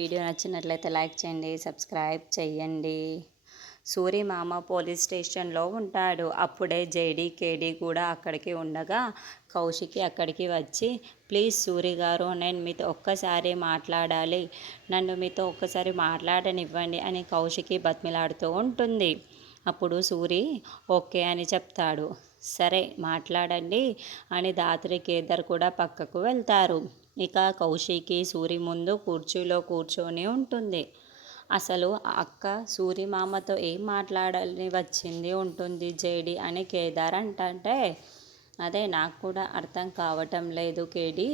Video నచ్చినట్లయితే like చేయండి, subscribe చేయండి. సూరి మామ పోలీస్ స్టేషన్లో ఉంటాడు. అప్పుడే జేడీ కేడీ కూడా అక్కడికి ఉండగా కౌశికి అక్కడికి వచ్చి, ప్లీజ్ సూరి గారు, నేను మీతో ఒక్కసారి మాట్లాడాలి, నన్ను మీతో ఒక్కసారి మాట్లాడనివ్వండి అని కౌశికి బతిమిలాడుతూ ఉంటుంది. అప్పుడు సూరి ఓకే అని చెప్తాడు. సరే మాట్లాడండి అని దాత్రి కేదార్ కూడా పక్కకు వెళ్తారు. ఇక కౌశికి సూరి ముందు కుర్చీలో కూర్చొని ఉంటుంది. అసలు అక్క సూరి మామతో ఏం మాట్లాడాలని వచ్చింది ఉంటుంది జేడి అని కేదార్ అంటే, అదే నాకు కూడా అర్థం కావటం లేదు కేడి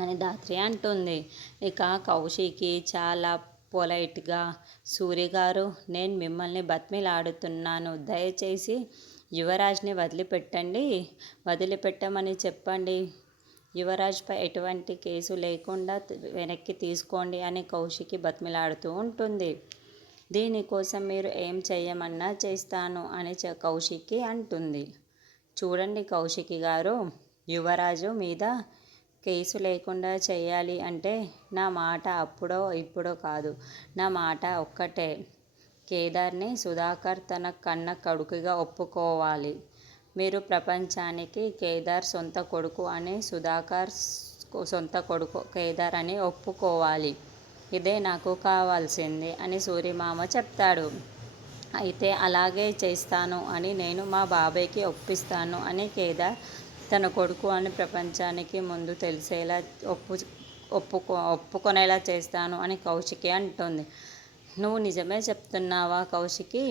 అని దాత్రి అంటుంది. ఇక కౌశికి చాలా పొలైట్గా, సూరి గారు, నేను మిమ్మల్ని బతిమిలాడుతున్నాను, దయచేసి యువరాజ్ని వదిలిపెట్టమని చెప్పండి, యువరాజ్పై ఎటువంటి కేసు లేకుండా వెనక్కి తీసుకోండి అని కౌశికి బతిమిలాడుతూ ఉంటుంది. దీనికోసం మీరు ఏం చేయమన్నా చేస్తాను అని కౌశికి అంటుంది. చూడండి కౌశికి గారు, యువరాజు మీద కేసు లేకుండా చేయాలి అంటే నా మాట అప్పుడో ఇప్పుడో కాదు, నా మాట ఒక్కటే, కేదార్ని సుధాకర్ తన కన్న కొడుకుగా ఒప్పుకోవాలి. మీరు ప్రపంచానికి కేదార్ సొంత కొడుకు అని, సుధాకర్ సొంత కొడుకు కేదార్ అని ఒప్పుకోవాలి. ఇదే నాకు కావాల్సింది అని సూరిమామ చెప్తాడు. అయితే అలాగే చేస్తాను అని నేను మా బాబాయ్కి ఒప్పిస్తాను అని, కేదార్ తన కొడుకు అని ప్రపంచానికి ముందు తెలిసేలా ఒప్పుకొనేలా చేస్తాను అని కౌశికి అంటుంది. నువ్వు నిజమే చెప్తున్నావా కౌశికి?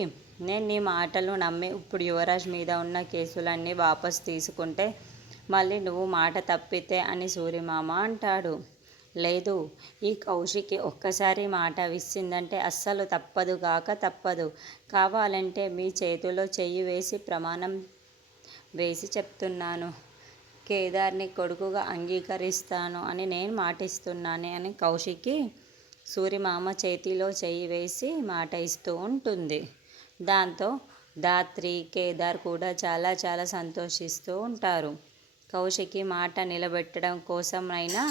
నేను నీ మాటలు నమ్మి ఇప్పుడు యువరాజ్ మీద ఉన్న కేసులన్నీ వాపస్ తీసుకుంటే మళ్ళీ నువ్వు మాట తప్పితే అని సూరిమామ అంటాడు. లేదు, ఈ కౌశికి ఒక్కసారి మాట విసిరిందంటే అస్సలు తప్పదు. కావాలంటే మీ చేతిలో చెయ్యి వేసి ప్రమాణం వేసి చెప్తున్నాను, కేదార్ని కొడుకుగా అంగీకరిస్తాను అని నేను మాటిస్తున్నాను అని కౌశికి సూరిమామ చేతిలో చెయ్యి వేసి మాట ఇస్తూ ఉంటుంది. దాంతో దాత్రి కేదార్ కూడా చాలా సంతోషిస్తూ ఉంటారు. కౌశికి మాట నిలబెట్టడం కోసమైనా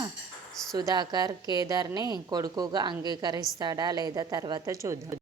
సుధాకర్ కేదార్ని కొడుకుగా అంగీకరిస్తాడా లేదా తర్వాత చూద్దాం.